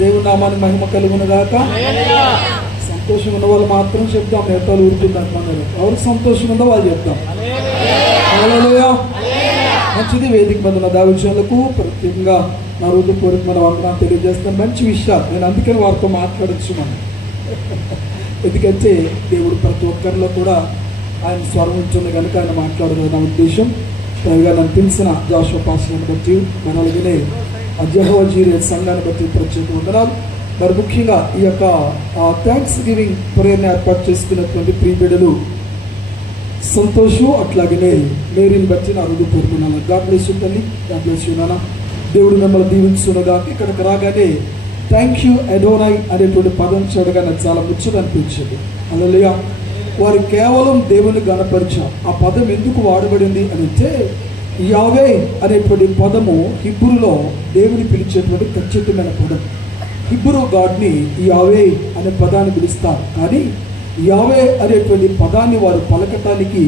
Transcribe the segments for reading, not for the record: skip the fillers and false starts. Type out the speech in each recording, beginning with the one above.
దేవుని నామానికి మహిమ కలుగును గాక. సంతోషం ఉన్న వాళ్ళు మాత్రం చెప్తాం, నేతలు ఊరుకుందాం. మనలో ఎవరికి సంతోషం ఉందో వాళ్ళు చెప్తాం. హల్లెలూయా. మంచిది. వేదిక మీద ఉన్న దావిజనులకు ప్రత్యేకంగా నా హృదయపూర్వకమైన వందనాలు తెలియజేస్తాను. మంచి విషయాలు, నేను అందుకని వారితో మాట్లాడచ్చు. మనం ఎందుకంటే దేవుడు ప్రతి ఒక్కరిలో కూడా ఆయన స్వరం ఉంటుంది కనుక ఆయన మాట్లాడదు నా ఉద్దేశం. పైగా నన్ను పిలిచిన జాషువా పాస్టర్ని బట్టి, మన అలాగనే యెహోవా జీరే సంఘాన్ని బట్టి ప్రత్యేక వందనాలు. మరి ముఖ్యంగా ఈ యొక్క థ్యాంక్స్ గివింగ్ ప్రేయర్ని ఏర్పాటు చేసుకున్నటువంటి ప్రియబిడ్డలు సంతోషం, అట్లాగనే మేరీని బట్టి నా హృదయపూర్వకమైన గాడ్ బ్లెస్ యు తల్లి, గాడ్ బ్లెస్ యు నాన్న. దేవుడు మిమ్మల్ని దీవించునుగా. ఇక్కడికి రాగానే థ్యాంక్ యూ అడోనాయ్ అనేటువంటి పదం చూడగా నాకు చాలా ముచ్చట అనిపించింది. హల్లెలూయా. వారు కేవలం దేవుని గణపరిచారు. ఆ పదం ఎందుకు వాడబడింది అని అంటే, యావే అనేటువంటి పదము హిబ్రూలో దేవుని పిలిచేటువంటి ఖచ్చితమైన పదం. హిబ్రూ గాడ్ని యావే అనే పదాన్ని పిలుస్తారు. కానీ యావే అనేటువంటి పదాన్ని వారు పలకటానికి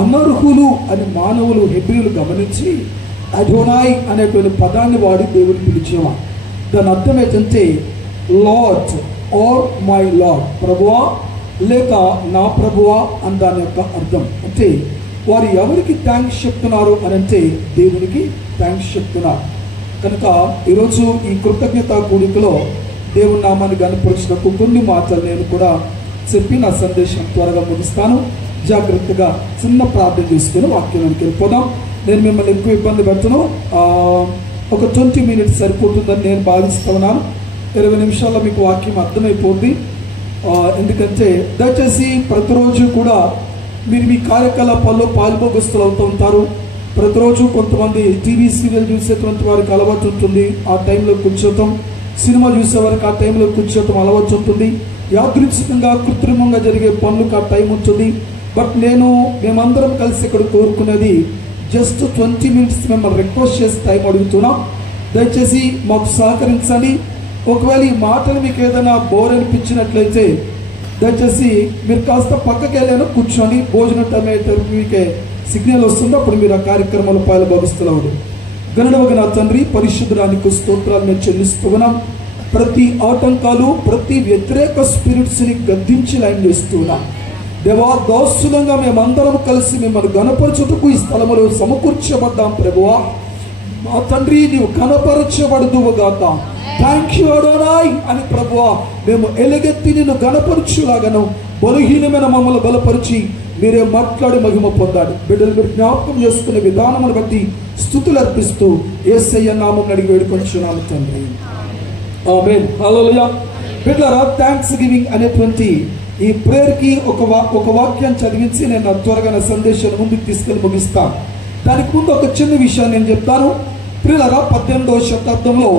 అనర్హులు అని మానవులు హెబ్రీలు గమనించి అడోనాయ్ అనేటువంటి పదాన్ని వాడి దేవుని పిలిచేవారు. దాని అర్థం ఏంటంటే లార్డ్ ఆర్ మై లార్డ్, ప్రభువా లేక నా ప్రభువా అని దాని యొక్క అర్థం. అంటే వారు ఎవరికి థ్యాంక్స్ చెప్తున్నారు అని అంటే దేవునికి థ్యాంక్స్ చెప్తున్నారు. కనుక ఈరోజు ఈ కృతజ్ఞత కూడికలో దేవుని నామాన్ని గణపరిచినకు కొన్ని మాటలు నేను కూడా చెప్పి నా సందేశం త్వరగా ముగిస్తాను. జాగ్రత్తగా చిన్న ప్రార్థన చేసుకుని వాక్యానికి వెళ్ళిపోదాం. నేను మిమ్మల్ని ఎక్కువ ఇబ్బంది పెట్టను. ఒక 20 minutes సరిపోతుందని నేను భావిస్తున్నాను. 20 నిమిషాల్లో మీకు వాక్యం అర్థమైపోద్ది. ఎందుకంటే దయచేసి ప్రతిరోజు కూడా మీరు మీ కార్యకలాపాల్లో పాల్భోగస్తులు అవుతూ ఉంటారు. ప్రతిరోజు కొంతమంది టీవీ సీరియల్ చూసేటువంటి వారికి అలవాటు ఉంటుంది, ఆ టైంలో కూర్చోటం. సినిమా చూసేవారికి ఆ టైంలో కూర్చోటం అలవాటు ఉంటుంది. యాదృచ్ఛికంగా కృత్రిమంగా జరిగే పనులకు ఆ టైం ఉంటుంది. బట్ మేమందరం కలిసి ఇక్కడ కోరుకునేది జస్ట్ 20 minutes మిమ్మల్ని రిక్వెస్ట్ చేసి టైం అడుగుతున్నాం. దయచేసి మాకు సహకరించండి. ఒకవేళ ఈ మాటలు మీకు ఏదైనా బోర్ అనిపించినట్లయితే దయచేసి మీరు కాస్త పక్కకి వెళ్ళైనా కూర్చోండి. భోజనం టైం అయితే మీకే సిగ్నల్ వస్తుందో అప్పుడు మీరు ఆ కార్యక్రమంలో పాల్గొస్తున్నారు. గనుడవగా నా తండ్రి, పరిశుద్ధుడానికి స్తోత్రాలు మేము చెల్లిస్తూ ఉన్నాం. ప్రతి ఆటంకాలు, ప్రతి వ్యతిరేక స్పిరిట్స్ని గద్దించి లైన్ చేస్తున్నాం. దేవా, దోస్తులంగా మేమందరం కలిసి మిమ్మల్ని గణపరచుటకు ఈ స్థలములో సమకూర్చబడ్డాం. ప్రభువా మా తండ్రి, నీవు గణపరచబడుదువుగాక. థ్యాంక్ యూ అడోనాయ్ అని ప్రభువా మేము ఎలుగెత్తి నిన్ను గణపరచులాగను. బలహీనమైన మమ్మల్ని బలపరిచి మీరే మాట్లాడి మహిమ పొందాడు. బిడ్డలు మీరు జ్ఞాపకం చేసుకునే విధానమును బట్టి స్తుతులు అర్పిస్తూ యేసయ్య నామం అడిగి వేడుకొంచున్నాము తండ్రి. ఆమేన్. హల్లెలూయా. బిడ్డలారా, థ్యాంక్స్ గివింగ్ అనేటువంటి ఈ ప్రేయర్కి ఒక వాక్యం చదివించి నేను త్వరగా నా సందేశాన్ని ముందుకు తీసుకెళ్ళి ముగిస్తాను. దానికి ముందు ఒక చిన్న విషయాన్ని నేను చెప్తాను. ప్రియులారా, 18వ శతాబ్దంలో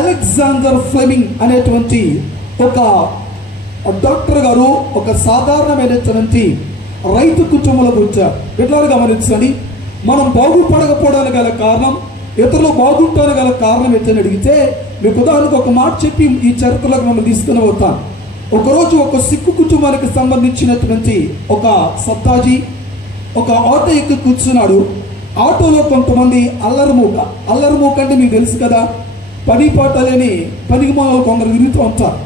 అలెగ్జాండర్ ఫ్లెమింగ్ అనేటువంటి ఒక డాక్టర్ గారు ఒక సాధారణమైనటువంటి రైతు కుటుంబంలో వచ్చారు. బిడ్డలారా గమనించండి, మనం బాగుపడకపోవడానికి గల కారణం, ఇతరులు బాగుంటానికి గల కారణం ఏంటని అడిగితే మీకు ఉదాహరణకు ఒక మాట చెప్పి ఈ చరిత్రలోకి మనం తీసుకుని పోతాం. ఒకరోజు ఒక సిక్కు కుటుంబానికి సంబంధించినటువంటి ఒక సత్తాజీ ఒక ఆటో ఎక్కి కూర్చున్నాడు. ఆటోలో కొంతమంది అల్లరిమూక అంటే మీకు తెలుసు కదా, పని పాట లేని పనికి మొదలు కొందరు తిరుగుతూ ఉంటారు.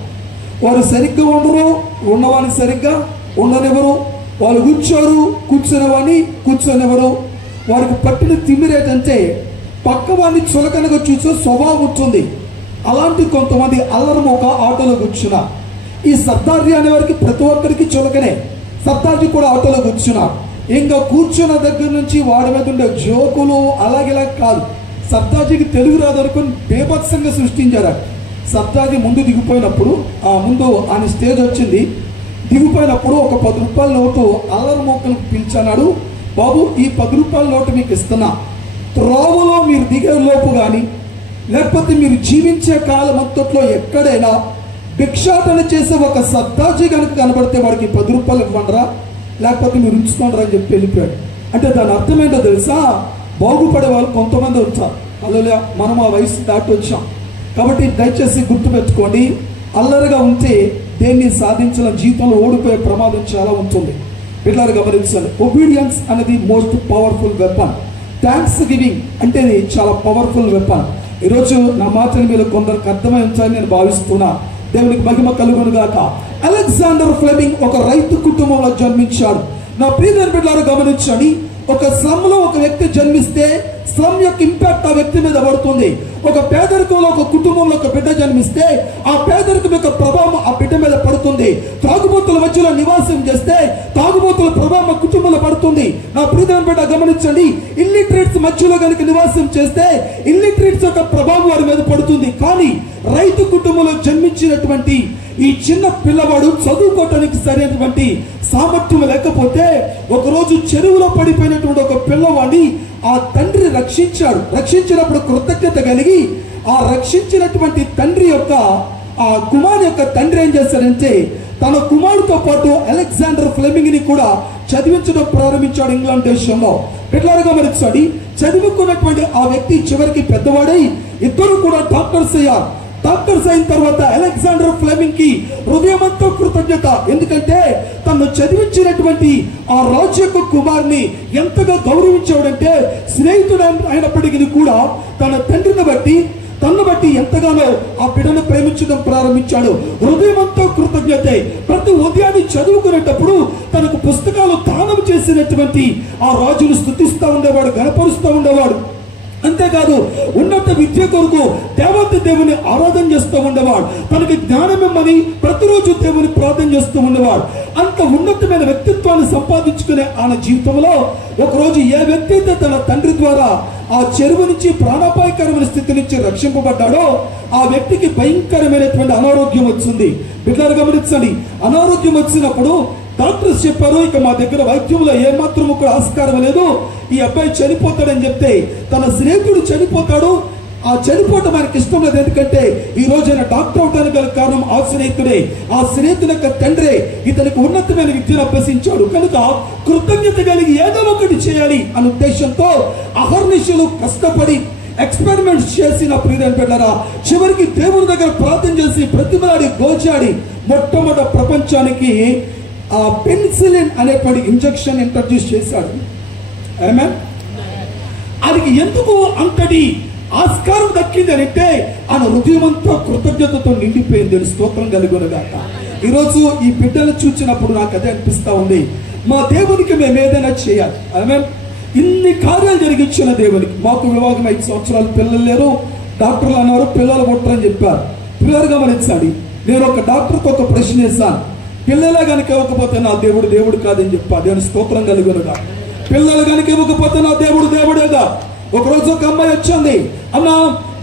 వారు సరిగ్గా ఉండరు, ఉన్నవాడిని సరిగ్గా ఉండనివ్వరు. వాళ్ళు కూర్చొనివ్వరు. వారికి పట్టిన తిమ్మిరేటంటే పక్కవాడిని చులకనగా చూసే స్వభావం ఉంటుంది. అలాంటి కొంతమంది అల్లరిమూక ఆటోలో కూర్చున్నారు. ఈ సర్దార్జీ అనే వారికి ప్రతి ఒక్కరికి చులకనే. సర్దార్జీ కూడా ఆటోలో కూర్చున్నారు. ఇంకా కూర్చున్న దగ్గర నుంచి వాడి మీద ఉండే జోకులు అలాగేలా కాదు. సర్దార్జీకి తెలుగు రాదనుకుని బేభత్సంగా సృష్టించారు. సర్దార్జీ ముందు దిగిపోయినప్పుడు ముందు ఆయన స్టేజ్ వచ్చింది. దిగిపోయినప్పుడు ఒక 10 రూపాయల నోటు అల్లరి మొక్కలు పిలిచాడు. బాబు, ఈ 10 రూపాయల నోటు మీకు ఇస్తున్నా. త్రోవలో మీరు దిగే లోపు కానీ లేకపోతే మీరు జీవించే కాలం అంతట్లో ఎక్కడైనా భిక్షాటన చేసే ఒక సర్దార్జీ కనుక కనబడితే వాడికి 10 రూపాయలు ఇవ్వండిరా, లేకపోతే మీరు ఉంచుకోండిరా అని చెప్పి వెళ్ళిపోయాడు. అంటే దాని అర్థం ఏంటో తెలుసా? బాగుపడే వాళ్ళు కొంతమంది వచ్చారు. అలా మనం ఆ వయసు దాటి వచ్చాం. కాబట్టి దయచేసి గుర్తుపెట్టుకోండి, అల్లరిగా ఉంటే దేన్ని సాధించిన జీవితంలో ఓడిపోయే ప్రమాదం చాలా ఉంటుంది. పిల్లలు గమనించాలి. ఒబీడియన్స్ అనేది most powerful weapon. Thanks giving అంటే చాలా పవర్ఫుల్ వెపన్. ఈరోజు నా మాటల మీద కొందరికి అర్థమై ఉంచాలని నేను భావిస్తున్నా. దేవునికి మహిమ కలుగును గాక. అలెగ్జాండర్ ఫ్లెమింగ్ ఒక రైతు కుటుంబంలో జన్మించాడు. నా ప్రియమైన బిడ్డలారా గమనించండి, ఒక శ్రమలో ఒక వ్యక్తి జన్మిస్తే శ్రమ యొక్క ఇంపాక్ట్ ఆ వ్యక్తి మీద పడుతుంది. ఒక పేదరికంలో ఒక కుటుంబంలో ఒక బిడ్డ జన్మిస్తే ఆ పేదరికం యొక్క ప్రభావం ఆ బిడ్డ మీద పడుతుంది. తాగుబోతుల మధ్యలో నివాసం చేస్తే తాగుబోతుల ప్రభావం ఆ కుటుంబంలో పడుతుంది. నా ప్రియమైన బిడ్డ గమనించండి, ఇల్లిటరేట్స్ మధ్యలో కనుక నివాసం చేస్తే ఇల్లిటరేట్స్ యొక్క ప్రభావం వారి మీద పడుతుంది. కానీ రైతు కుటుంబంలో జన్మించినటువంటి ఈ చిన్న పిల్లవాడు చదువుకోవటానికి సరైనటువంటి సామర్థ్యం లేకపోతే ఒకరోజు చెరువులో పడిపోయినటువంటి ఒక పిల్లవాడిని ఆ తండ్రి రక్షించాడు. రక్షించినప్పుడు కృతజ్ఞత కలిగి ఆ రక్షించినటువంటి తండ్రి యొక్క ఆ కుమారుడు యొక్క తండ్రి ఏం చేశాడంటే తన కుమారుడితో పాటు అలెగ్జాండర్ ఫ్లెమింగ్ ని కూడా చదివించడం ప్రారంభించాడు ఇంగ్లాండ్ దేశంలో. పిల్లలు గమనించండి, చదువుకున్నటువంటి ఆ వ్యక్తి చివరికి పెద్దవాడై ఇద్దరు కూడా డాక్టర్స్ అయ్యారు. డాక్టర్స్ అయిన తర్వాత అలెగ్జాండర్ ఫ్లెమింగ్ కి హృదయమంతో కృతజ్ఞత. ఎందుకంటే తను చదివించినటువంటి ఆ రాజు యొక్క కుమారుని ఎంతగా గౌరవించాడంటే స్నేహితుడు అయినప్పటికీ కూడా తన తండ్రిని బట్టి తన్ను బట్టి ఎంతగానో ఆ బిడ్డను ప్రేమించడం ప్రారంభించాడు. హృదయమంతో కృతజ్ఞత. ప్రతి ఉదయాన్ని చదువుకునేటప్పుడు తనకు పుస్తకాలు దానం చేసినటువంటి ఆ రాజును స్తుతిస్తూ ఉండేవాడు, గణపరుస్తూ ఉండేవాడు. అంతేకాదు ఉన్నత విద్య కొరకు దేవత దేవుని ఆరాధన చేస్తూ ఉండేవాడు. తనకి జ్ఞానం ఇమ్మని ప్రతిరోజు దేవుని ప్రార్థన చేస్తూ ఉండేవాడు. అంత ఉన్నతమైన వ్యక్తిత్వాన్ని సంపాదించుకునే ఆయన జీవితంలో ఒకరోజు ఏ వ్యక్తి అయితే తన తండ్రి ద్వారా ఆ చెరువు నుంచి ప్రాణాపాయకరమైన స్థితి నుంచి రక్షింపబడ్డాడో ఆ వ్యక్తికి భయంకరమైనటువంటి అనారోగ్యం వచ్చింది. బిడ్డలు గమనించండి, అనారోగ్యం వచ్చినప్పుడు డాక్టర్స్ చెప్పారు, ఇక మా దగ్గర వైద్యంలో ఏమాత్రం కూడా ఆస్కారం లేదు, ఈ అబ్బాయి చనిపోతాడని చెప్తే తన స్నేహితుడు చనిపోతాడు. ఆ చనిపోవటం ఆయనకి ఇష్టం లేదు. ఎందుకంటే ఈ రోజు ఆయన డాక్టర్ అవడానికి గల కారణం ఆ స్నేహితుడే. ఆ స్నేహితుని యొక్క తండ్రే ఇతనికి ఉన్నతమైన విద్యను అభ్యసించాడు. కనుక కృతజ్ఞత కలిగి ఏదో ఒకటి చేయాలి అనే ఉద్దేశంతో అహర్నిశలు కష్టపడి ఎక్స్పెరిమెంట్స్ చేసిన ప్రియమైన బిడ్డలారా చివరికి దేవుని దగ్గర ప్రార్థన చేసి ప్రతిమలాడి గోచాడి మొట్టమొదటి ప్రపంచానికి ఆ పెన్సిలిన్ అనేటువంటి ఇంజెక్షన్ ఇంట్రడ్యూస్ చేశాడు. ఆమేన్. అది ఎందుకు అంతటి ఆస్కారం దక్కింది అంటే ఆయన హృదయమంతా కృతజ్ఞతతో నిండిపోయింది. స్తోత్రం కలుగునుగాక. ఈరోజు ఈ బిడ్డలు చూసినప్పుడు నాకు అదే అనిపిస్తా ఉంది, మా దేవునికి మేము ఏదైనా చేయాలి. ఆమేన్. ఇన్ని కార్యాలు జరిగించిన దేవునికి. మాకు వివాహం 5 సంవత్సరాలు, పిల్లలు లేరు. డాక్టర్లు అన్నారు పిల్లలు పుట్టరని చెప్పారు. పిల్లలు గమనించాలి, నేను ఒక డాక్టర్కి ఒక ప్రశ్న వేశాను, పిల్లలే కనుక ఇవ్వకపోతే నా దేవుడు దేవుడు కాదని చెప్పా. దేవుని స్తోత్రం కలుగునుగా. పిల్లలు కనుక ఇవ్వకపోతే నా దేవుడు దేవుడేగా. ఒకరోజు ఒక అమ్మాయి వచ్చింది, అన్న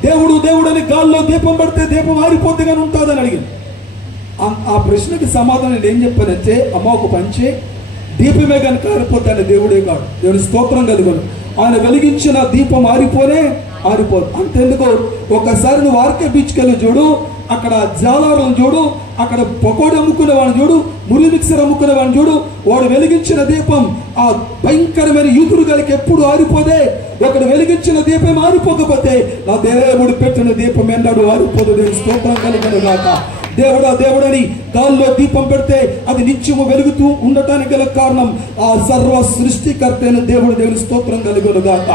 దేవుడు దేవుడు అని గాల్లో దీపం పడితే దీపం ఆరిపోతే కానీ ఉంటుందని అడిగింది. ఆ ప్రశ్నకి సమాధానం నేను ఏం చెప్పానంటే, అమ్మ ఒక పంచే దీపమే కనుక ఆరిపోతే ఆయన దేవుడే కాదు. దేవుని స్తోత్రం కలుగును. ఆయన వెలిగించిన దీపం ఆరిపోనే ఆరిపోదు. అంతెందుకు, ఒకసారి నువ్వు ఆర్కే బీచ్కి వెళ్ళి చూడు, అక్కడ జాలాలను చూడు, అక్కడ పకోడీ అమ్ముకునే వాడిని చూడు, మురి మిక్సర్ అమ్ముకునే వాడిని చూడు, వాడు వెలిగించిన దీపం ఆ భయంకరమైన యూతుడు కలిగి ఎప్పుడు ఆరిపోదే. ఒకడు వెలిగించిన దీపం ఆరిపోకపోతే నా దేవుడు పెట్టిన దీపం ఎన్నడూ ఆరిపోదు. నేను స్తోత్రం కలిగిన గాక. దేవుడా దేవుడని గాల్లో దీపం పెడితే అది నిత్యము వెలుగుతూ ఉండటానికి గల కారణం ఆ సర్వ సృష్టికర్త అయిన దేవుడు. దేవుని స్తోత్రం కలుగును గాక.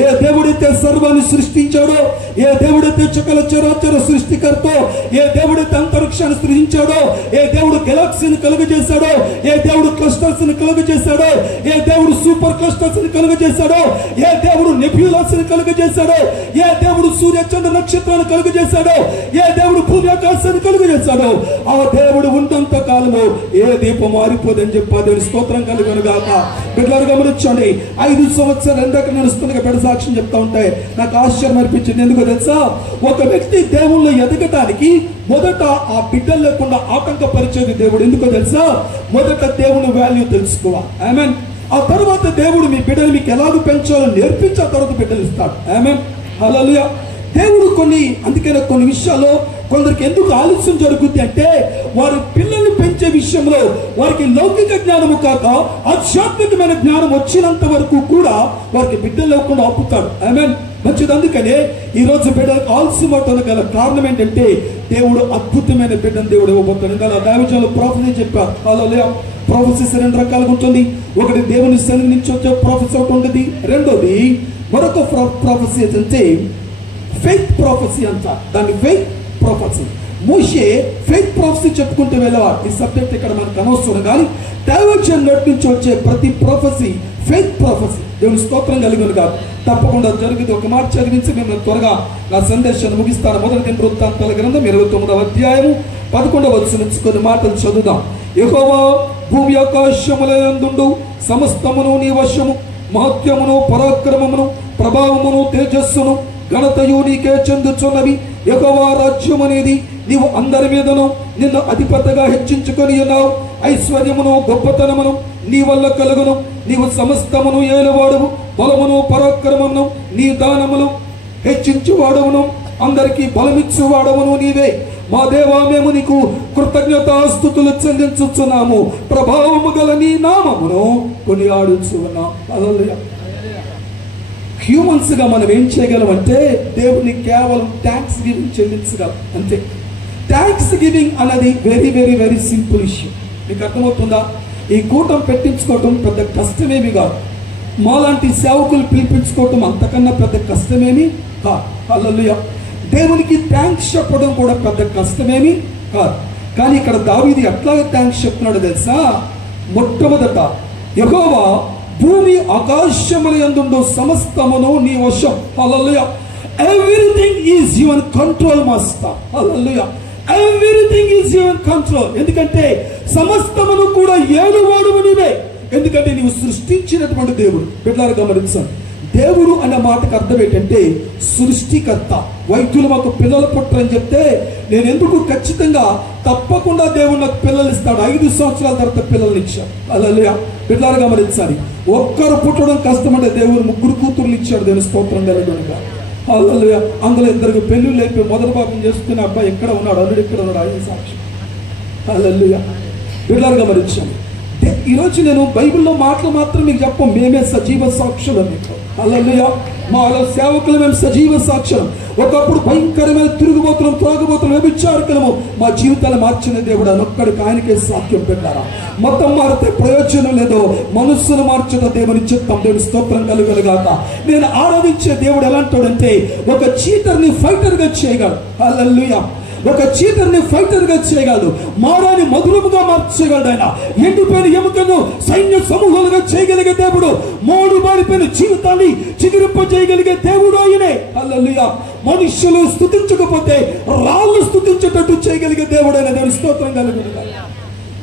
ఏ దేవుడైతే సర్వాన్ని సృష్టించాడో, ఏ దేవుడైతే చకల చరాచర సృష్టికర్తో, ఏ దేవుడైతే అంతరిక్షాన్ని సృష్టించాడో, ఏ దేవుడు గెలాక్సీని కలుగజేశాడో, ఏ దేవుడు క్లస్టర్స్ ని కలుగజేశాడో, ఏ దేవుడు సూపర్ క్లస్టర్స్ ని కలుగజేశాడో, ఏ దేవుడు నెబ్యులాస్ ని కలుగజేశాడో, ఏ దేవుడు సూర్య చంద్ర నక్షత్రాన్ని కలుగజేశాడో, ఏ దేవుడు భూమి ఆకాశాన్ని కలుగజేశాడో, ఆ దేవుడు ఉన్నంత కాలము ఏ దీపం మారిపోదని చెప్పా. దేవుని స్తోత్రం కలుగును గాక. బిడ్డలు గమనించండి, 5 సంవత్సరాలు ఎందాక నడుస్తున్న బిడ్డ సాక్ష్యం చెప్తా ఉంటే నాకు ఆశ్చర్యం అనిపించింది. ఎందుకో తెలుసా, ఒక వ్యక్తి దేవుళ్ళు ఎదగటానికి మొదట ఆ బిడ్డలు లేకుండా ఆటంకపరిచేది దేవుడు. ఎందుకో తెలుసా, మొదట దేవుని వాల్యూ తెలుసుకోవాలి. ఆమేన్. ఆ తర్వాత దేవుడు మీ బిడ్డలు మీకు ఎలాగ పెంచాలో నేర్పించి ఆ తర్వాత బిడ్డలు ఇస్తాడు. ఆమేన్. హల్లెలూయా. దేవుడు అందుకనే కొన్ని విషయాల్లో కొందరికి ఎందుకు ఆలస్యం జరుగుతుంది అంటే వారి పిల్లల్ని పెంచే విషయంలో వారికి లౌకిక జ్ఞానము కాక ఆధ్యాత్మికమైన జ్ఞానం వచ్చినంత వరకు కూడా వారికి బిడ్డలు లేకుండా ఆపుతాడు. ఆమేన్. మంచిది. అందుకనే ఈ రోజు బిడ్డలకు ఆలస్యం అవటం గల కారణం ఏంటంటే దేవుడు అద్భుతమైన బిడ్డను దేవుడు ఇవ్వబోతాడు. గల దైవజనులు ప్రాఫెసీ చెప్పారు. హల్లెలూయా. ప్రాఫెసీ 2 రకాలుగా ఉంటుంది. ఒకటి దేవుని సన్నిధి నుంచి వచ్చే ప్రాఫెసీ ఒకటి ఉంటుంది. రెండోది మరొక ప్రాఫెసీ అంటే ఫెయిత్ ప్రొఫెసీ అంటారు దాన్ని, ఫెయిత్ ప్రొఫెసీ. మోషే ఫెయిత్ ప్రొఫెసీ చెప్పుకుంటూ వెళ్ళేవాడు. ఈ సబ్జెక్ట్ ఇక్కడ మనకు అనవసరం, కానీ దైవజనుడి నోటి నుంచి వచ్చే ప్రతి ప్రొఫెసీ ఫెయిత్ ప్రొఫెసీ. దేవుని స్తోత్రం కలిగిన కాదు, తప్పకుండా జరుగుతుంది. ఒక మాట చదివించి మిమ్మల్ని త్వరగా నా సందేశాన్ని ముగిస్తాను. మొదటి దినవృత్తాంతాల గ్రంథం 29వ అధ్యాయము 11వ వచనం నుంచి కొన్ని మాటలు చదువుదాం. యెహోవా భూమి ఆకాశములందుండు సమస్తమును నీ వశము, మహత్యమును పరాక్రమమును ప్రభావమును తేజస్సును ఘనతయు నీకే చెందుచున్నవి. యెహోవా రాజ్యం అనేది నీవు అందరి మీదను నిన్ను అధిపతిగా హెచ్చించుకొని ఉన్నావు. ఐశ్వర్యమును గొప్పతనమును నీ వల్ల కలుగును. నీవు సమస్తమును ఏలువాడువు. బలమును పరాక్రమమును నీ దానములు హెచ్చించువాడవును. అందరికీ బలమిచ్చువాడవును నీవే. మా దేవా, మేము నీకు కృతజ్ఞతాస్తుతులు చెల్లించుచున్నాము. ప్రభావము గల నీ నామమును కొనియాడుచున్నాం. హల్లెలూయా. హ్యూమన్స్ గా మనం ఏం చేయగలం అంటే దేవుని కేవలం థ్యాంక్స్ గివింగ్ చెల్లించగలం అంతే. థ్యాంక్స్ గివింగ్ అన్నది very very very simple issue. మీకు అర్థమవుతుందా? ఈ కూటం పెట్టించుకోవటం పెద్ద కష్టమేమి కాదు. మాలాంటి సేవకులు పిలిపించుకోవటం అంతకన్నా పెద్ద కష్టమేమి కాదు. హల్లెలూయా. దేవునికి థ్యాంక్స్ చెప్పడం కూడా పెద్ద కష్టమేమి కాదు. కానీ ఇక్కడ దావీదు ఎట్లాగా థ్యాంక్స్ చెప్తున్నాడో తెలుసా? మొట్టమొదట యెహోవా భూమి ఆకాశముల యందుండు సమస్తమును నీ వశం. Hallelujah. Everything is your control master. Hallelujah. Everything is your control. ఎందుకంటే సమస్తమును కూడా ఏలువాడువు నీవే. ఎందుకంటే నీవు సృష్టించినటువంటి దేవుడు. బిడ్డలారా గమనించండి, దేవుడు అనే మాటకు అర్థం ఏంటంటే సృష్టికర్త. వైద్యులు మాకు పిల్లలు పుట్టరని చెప్తే నేను ఎందుకు ఖచ్చితంగా తప్పకుండా దేవుడు నాకు పిల్లలు ఇస్తాడు. 5 సంవత్సరాల తర్వాత పిల్లల్ని ఇచ్చాడు. హల్లెలూయా. బిడ్డలారా గమనించాలి, ఒక్కరు పుట్టడం కష్టమంటే దేవుడు 3 కూతుర్లు ఇచ్చాడు. దేవుని స్తోత్రం కలుగునుగా. హల్లెలూయా. అందులో 2 పెళ్లి లేపి మొదటి భాగం చేసుకునే అబ్బాయి ఎక్కడ ఉన్నాడు, అల్లుడు ఎక్కడ ఉన్నాడు, ఆయన సాక్ష్యం. హల్లెలూయా. బిడ్డలారా గమనించాలి, ఈరోజు నేను బైబిల్లో మాటలు మాత్రం మీకు చెప్పం, మేమే సజీవ సాక్షులు మీకు. హల్లెలూయా. మాలో సేవకులు మేము సజీవ సాక్ష్యం. ఒకప్పుడు భయంకరమైన తిరుగుబోతులం, త్రాగుబోతులం, వ్యభిచారకులము. మా జీవితాలు మార్చిన దేవుడు అనొక్కడికి ఆయనకే సాక్ష్యం పెట్టారా? మొత్తం మారితే ప్రయోజనం లేదో, మనస్సును మార్చిన దేవుని చిత్తం. దేవుని స్తోత్రం కలుగునుగాక. నేను ఆరాధించే దేవుడు ఎలాంటోడంటే ఒక చీటర్ని ఫైటర్ గా చేయగలడు. హల్లెలూయా. ఒక చీటర్ని ఫైటర్ గా చేయగలడు. మారాన్ని మధురముగా మార్చగలడు. ఆయన ఎండిపోయిన ఎముకను సైన్య సమూహాలుగా చేయగలిగే దేవుడు. మోడు బారిపోయిన జీవితాన్ని చిగురింప చేయగలిగే దేవుడు ఆయనే. హల్లెలూయా. మనుష్యులు స్తుతించకపోతే రాళ్ళు స్తుతించేటట్టు చేయగలిగే దేవుడు ఆయన. దేవుని స్తోత్రం కలుగునుగాక.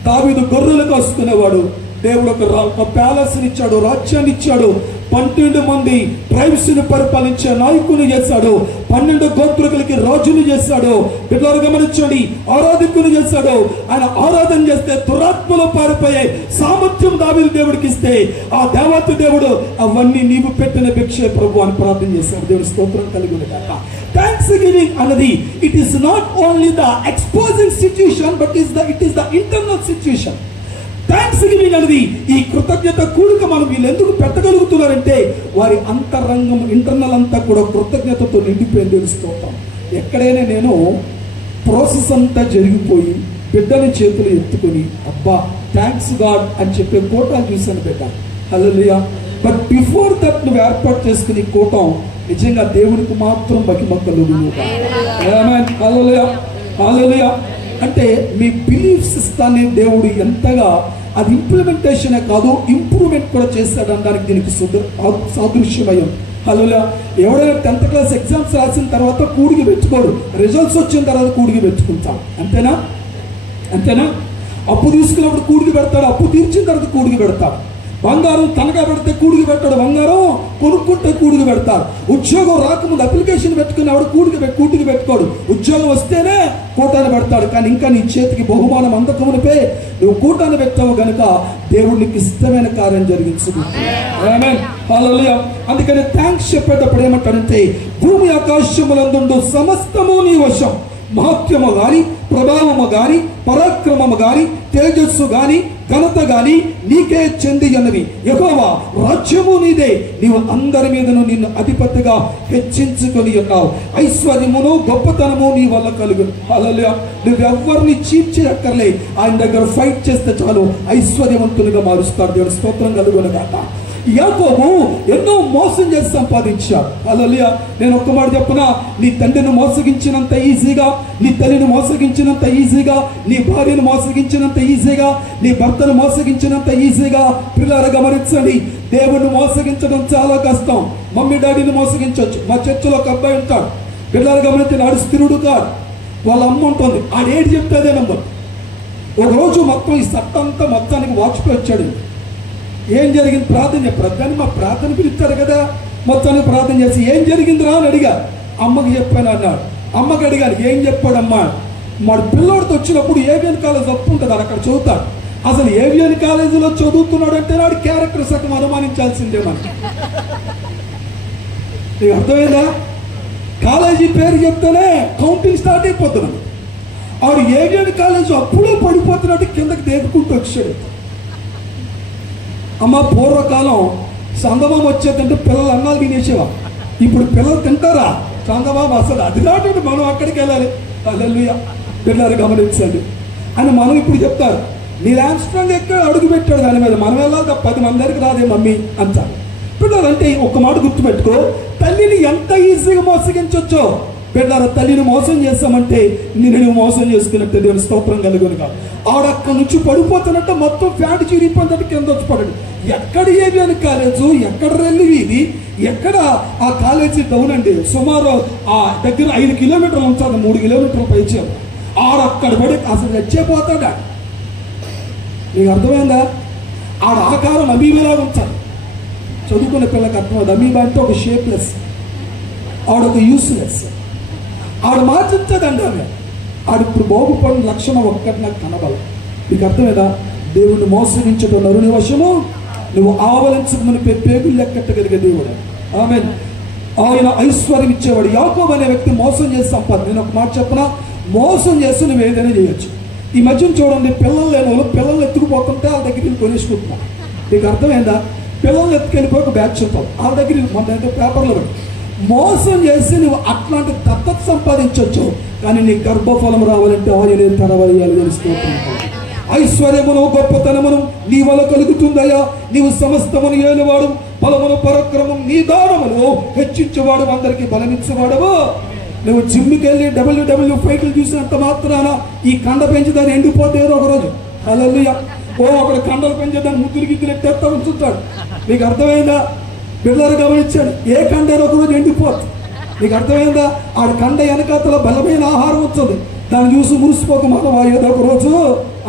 దావీదు గొర్రెలు కాసుకునేవాడు. దేవుడు ఒక ప్యాలెస్ ఇచ్చాడు, రాజ్యాన్ని ఇచ్చాడు. 12 మంది ట్రైబ్స్ ని పరిపాలించే నాయకుని చేశాడు. 12 గోత్రికులకి రాజుని చేశాడు. బిడ్డలారా గమనించండి, ఆరాధకుని చేశాడు. ఆయన ఆరాధన చేస్తే దురాత్మలో పారిపోయే సామర్థ్యం దావీదు దేవుడికి ఇస్తే ఆ దేవత దేవుడు అవన్నీ నీవు పెట్టిన భిక్షే ప్రభు అని ప్రార్థన చేశాడు. దేవుడి స్తోత్రం కలుగునుగాక. థ్యాంక్స్ గివింగ్ అన్నది it is not only the exposing situation, but it is the internal situation. Thanks giving అనేది ఈ కృతజ్ఞత కూడిక మనం వీళ్ళు ఎందుకు పెట్టగలుగుతున్నారంటే వారి అంతరంగం, ఇంటర్నల్ అంతా కూడా కృతజ్ఞతతో నిండిపోయింది. స్తోత్రం. ఎక్కడైనా నేను ప్రాసెస్ అంతా జరిగిపోయి బిడ్డని చేతులు ఎత్తుకొని అబ్బా థ్యాంక్స్ గాడ్ అని చెప్పే కోటాలు చూశాను బిడ్డ. హల్లెలూయా. బట్ బిఫోర్ దట్ నువ్వు ఏర్పాటు చేసుకుని కోటం నిజంగా దేవునికి మాత్రం బకిమక్కలు. ఆమేన్. హల్లెలూయా. హల్లెలూయా. అంటే మీ బిలీఫ్ సిస్టాన్ని దేవుడు ఎంతగా అది ఇంప్లిమెంటేషనే కాదు ఇంప్రూవ్మెంట్ కూడా చేశాడనడానికి దీనికి సాదృశ్యమయం. హల్లెలూయా. ఎవడైనా 10th క్లాస్ ఎగ్జామ్స్ రాసిన తర్వాత కూడికి పెట్టుకోడు, రిజల్ట్స్ వచ్చిన తర్వాత కూడికి పెట్టుకుంటాం. అంతేనా? అంతేనా? అప్పు తీసుకున్నప్పుడు కూడికి పెడతాడు, అప్పు తీర్చిన తర్వాత కూడికి పెడతాడు. బంగారం తనగా పెడితే కూడికి పెట్టాడు, బంగారం కొనుక్కుంటే కూడికి పెడతాడు. ఉద్యోగం రాకముందు అప్లికేషన్ పెట్టుకుని ఆవిడ కూటికి పెట్టుకోడు, ఉద్యోగం వస్తేనే కూటాన్ని పెడతాడు. కానీ ఇంకా నీ చేతికి బహుమానం అందకమునిపే నువ్వు కూటాన్ని పెట్టావు కనుక దేవుడు నీకు ఇష్టమైన కార్యం జరిగించును. ఆమేన్. హల్లెలూయా. అందుకని థ్యాంక్స్ చెప్పేటప్పుడు ఏమంటాడంటే భూమి ఆకాశములందుండు సమస్తము నీ వశం, మహత్యము గాని ప్రభావము గాని పరాక్రమము గాని తేజస్సు గాని ఘనత గాని నీకే చెంది అన్నవి. యెహోవా రాజ్యము నీదే, నీవు అందరి మీదను నిన్ను అధిపతిగా హెచ్చించుకొని ఉన్నావు. ఐశ్వర్యమును గొప్పతనము నీ వల్ల కలుగు. హల్లెలూయా. నువ్వెవ్వరిని చీట్ చేయక్కర్లే, ఆయన దగ్గర ఫైట్ చేస్తే చాలు ఐశ్వర్యవంతునిగా మారుస్తాడు. దేవుని స్తోత్రం కలుగునుగాక. యాకోబు ఎన్నో మోసం చేసి సంపాదించాడు. హల్లెలూయా. నేను ఒక్క మాట చెప్పనా, నీ తండ్రిని మోసగించినంత ఈజీగా, నీ తల్లిని మోసగించినంత ఈజీగా, నీ భార్యను మోసగించినంత ఈజీగా, నీ భర్తను మోసగించినంత ఈజీగా పిల్లలు గమనించండి, దేవుణ్ణి మోసగించడం చాలా కష్టం. మమ్మీ డాడీని మోసగించవచ్చు. మా చర్చిలో ఒక అబ్బాయి ఉంటాడు, పిల్లలు గమనించి ఆడు స్థిరుడు కాదు. వాళ్ళ అమ్మ ఉంటుంది, ఆడేటి చెప్తే అదే నంబర్. ఒకరోజు మొత్తం ఈ సట్టంతా మొత్తానికి వాచిపోయి వచ్చాడు. ఏం జరిగింది ప్రార్థన చెప్పారు. మా ప్రార్థన పిలుస్తారు కదా, మొత్తానికి ప్రార్థన చేసి ఏం జరిగిందిరా అని అడిగా. అమ్మకి చెప్పాను అన్నాడు. అమ్మకి అడిగాను, ఏం చెప్పాడమ్మా? మా పిల్లోడితో వచ్చినప్పుడు ఏవిఎన్ కాలేజ్ అప్పు ఉంటుంది, అక్కడ చదువుతాడు. అసలు ఏవిఎన్ కాలేజీలో చదువుతున్నాడు అంటే నాడు క్యారెక్టర్ సగం అనుమానించాల్సిందే మనకి. నీకు అర్థమైందా? కాలేజీ పేరు చెప్తేనే కౌంటింగ్ స్టార్ట్ అయిపోతున్నాడు. ఆడు ఏవిఎన్ కాలేజ్ అప్పుడే పడిపోతున్నట్టు కిందకి దేపుకుంటూ వచ్చాడు. అమ్మ పూర్వకాలం చందమామ వచ్చేదంటే పిల్లలు అన్నాలు తినేసేవా. ఇప్పుడు పిల్లలు తింటారా చందమామ? అసలు అది రాటంటే మనం అక్కడికి వెళ్ళాలి. హల్లెలూయా. పిల్లలు గమనించండి అని మనం ఇప్పుడు చెప్తారు. నీల్ ఆమ్స్ట్రాంగ్ ఎక్కడ అడుగు పెట్టాడు దాని మీద, మనం వెళ్ళాలి 10 మంది దగ్గరికి రాదే మమ్మీ అంటారు. పిల్లలంటే ఒక్క మాట గుర్తుపెట్టుకో, తల్లిని ఎంత ఈజీగా మోసగించొచ్చో. పిల్లల తల్లిని మోసం చేస్తామంటే నేను మోసం చేసుకున్నట్టు దేవుని స్తోత్రం కలుగును కాదు. ఆడక్కడి నుంచి పడిపోతున్నట్టు మొత్తం ఫ్యాట్ చిరిగిపోయినట్టు కింద వచ్చి పడాడు. ఎక్కడ ఏవిఎన్ కాలేజు, ఎక్కడ రెల్లి వీధి, ఎక్కడ ఆ కాలేజీ డౌన్ అండి. సుమారు ఆ దగ్గర 5 కిలోమీటర్లు ఉంటుంది, 3 కిలోమీటర్లు పైచారు. ఆడక్కడ పడి అసలు చచ్చిపోతాడా. నీకు అర్థమైందా? ఆడ ఆకారం అమీబలాగా ఉంటాడు. చదువుకునే పిల్లలకు అర్థమవుతుంది. అమీబా అంటే ఒక షేప్లెస్, ఆడొక యూస్లెస్. ఆడు మార్చించదండి ఆమె. ఆడు ఇప్పుడు బాగుపడిన లక్షణం ఒక్కటి నాకు కనబల. నీకు అర్థమేదా? దేవుణ్ణి మోసగించడం నరుని వశము, నువ్వు ఆవలించమని పేగులు లెక్కట్టగలిగే దేవుడు. ఆమేన్. ఆయన ఐశ్వర్యం ఇచ్చేవాడు. యాకోబు అనే వ్యక్తి మోసం చేసి సంపాదన. నేను ఒక మాట చెప్పనా, మోసం చేసి నువ్వు ఏదైనా చేయొచ్చు. ఈ మధ్యన చూడండి, పిల్లలు లేని వాళ్ళు పిల్లల్ని ఎత్తుకుపోతుంటే వాళ్ళ దగ్గర కొనేసుకుంటున్నాం. నీకు అర్థమైందా? పిల్లల్ని ఎత్తుకెళ్ళిపోయి ఒక బ్యాచ్ చెప్తావు వాళ్ళ దగ్గర, మన దగ్గర పేపర్లో పడి మోసం చేసి నువ్వు అట్లాంటి దత్తత సంపాదించవచ్చు. కానీ నీ గర్భఫలం రావాలంటే ఆయన తరవయ్యాలి తెలుసుకోవాలి. ఐశ్వర్యమును గొప్పతనమును నీ వల్ల కలుగుతుందయ్యా. నీవు సమస్తమును ఏలువాడు, బలమును పరాక్రమం నీ దానమును హెచ్చించేవాడు, అందరికీ బలమిచ్చేవాడవు. నువ్వు జిమ్కి వెళ్ళి డబ్ల్యూ ఫైట్లు చూసినంత మాత్రాన ఈ కండ పెంచుదాన్ని ఎండిపోతే ఒకరోజు. హల్లెలూయా. అక్కడ కండలు పెంచేదాన్ని ముద్దులు గిద్దులు ఎట్టేస్తా ఉంచుతాడు. నీకు అర్థమైందా? పిల్లలు గమనించాడు, ఏ కండ ఒకరోజు ఎండిపోతుంది. నీకు అర్థమైందా? ఆడ కండ వెనకాతల బలమైన ఆహారం వస్తుంది, దాన్ని చూసి మురిసిపోక మనం ఏదో ఒక రోజు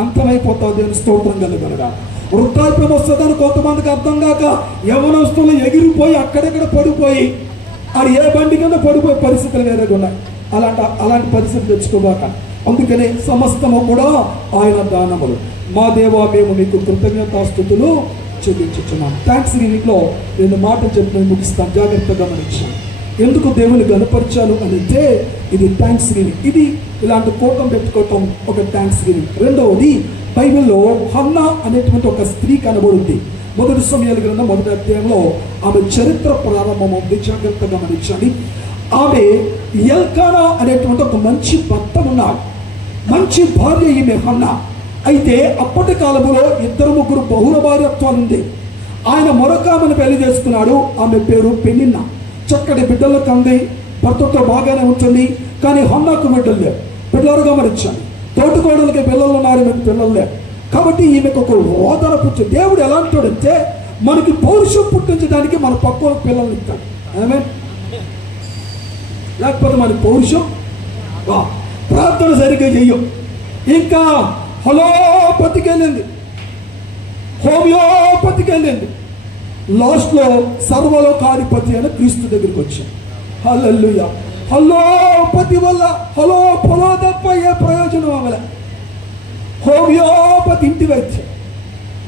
అంతమైపోతావు. దేవుని స్తోత్రం కలుగునుగా. వృద్ధాప్యం వస్తుందని కొంతమందికి అర్థం కాక యవ్వనస్తులు ఎగిరిపోయి అక్కడెక్కడ పడిపోయి ఆడు ఏ బండి కింద పడిపోయే పరిస్థితులు వేరేగా ఉన్నాయి. అలాంటి పరిస్థితులు తెచ్చుకోబాక. అందుకనే సమస్తము కూడా ఆయన దానములు. మా దేవా, మేము నీకు కృతజ్ఞతాస్తుతులు చెల్లించుచున్నాం. థ్యాంక్స్ గివింగ్లో 2 మాటలు చెప్పిన ముగిస్తాను, జాగ్రత్తగా గమనించాను. ఎందుకు దేవుని గణపరిచాను అంటే ఇది థ్యాంక్స్ గివింగ్. ఇది ఇలాంటి కోటం పెట్టుకోవటం ఒక థ్యాంక్స్ గివింగ్. రెండవది, బైబిల్లో హన్నా అనేటువంటి ఒక స్త్రీ కనబడుద్ది. 1 సమూయేలు గ్రంథం 1వ అధ్యాయంలో ఆమె చరిత్ర ప్రారంభమవుతుంది. జాగ్రత్తగా గమనించండి. ఆమె ఎల్కానా అనేటువంటి ఒక మంచి భర్త ఉన్నాడు, మంచి భార్య ఈమె హన్నా. అయితే అప్పటి కాలంలో 2-3 బహుళ భార్యత్వాలు ఉంది. ఆయన మరొక ఆమెను పెళ్లి చేసుకున్నాడు. ఆమె పేరు పెనిన్నా. చక్కటి బిడ్డలు కంది, భర్తతో బాగానే ఉంటుంది. కానీ హన్నాకు బిడ్డలు లేవు. పిల్లలు గమనించండి, తోటికోడలకి పిల్లలు ఉన్నారు, ఈమెకు పిల్లలు లేవు. కాబట్టి ఈమెకు ఒక రోదన పుట్టి దేవుడు ఎలాంటాడంటే మనకి పౌరుషం పుట్టించడానికి మన పక్కన పిల్లల్ని ఇస్తాడు. ఆమేన్. లేకపోతే మనకి పౌరుషం, ప్రార్థన సరిగ్గా చెయ్యం, ఇంకా హలోపతికి వెళ్ళింది, హోమియోపతికి వెళ్ళింది, లాస్ట్లో సర్వలోకాధిపతి అని క్రీస్తు దగ్గరికి వచ్చాం. హల్లెలూయా. హలోపతి వల్ల హలో తప్ప ఏ ప్రయోజనం అవ్వలే. హోమియోపతి ఇంటి వైద్యం,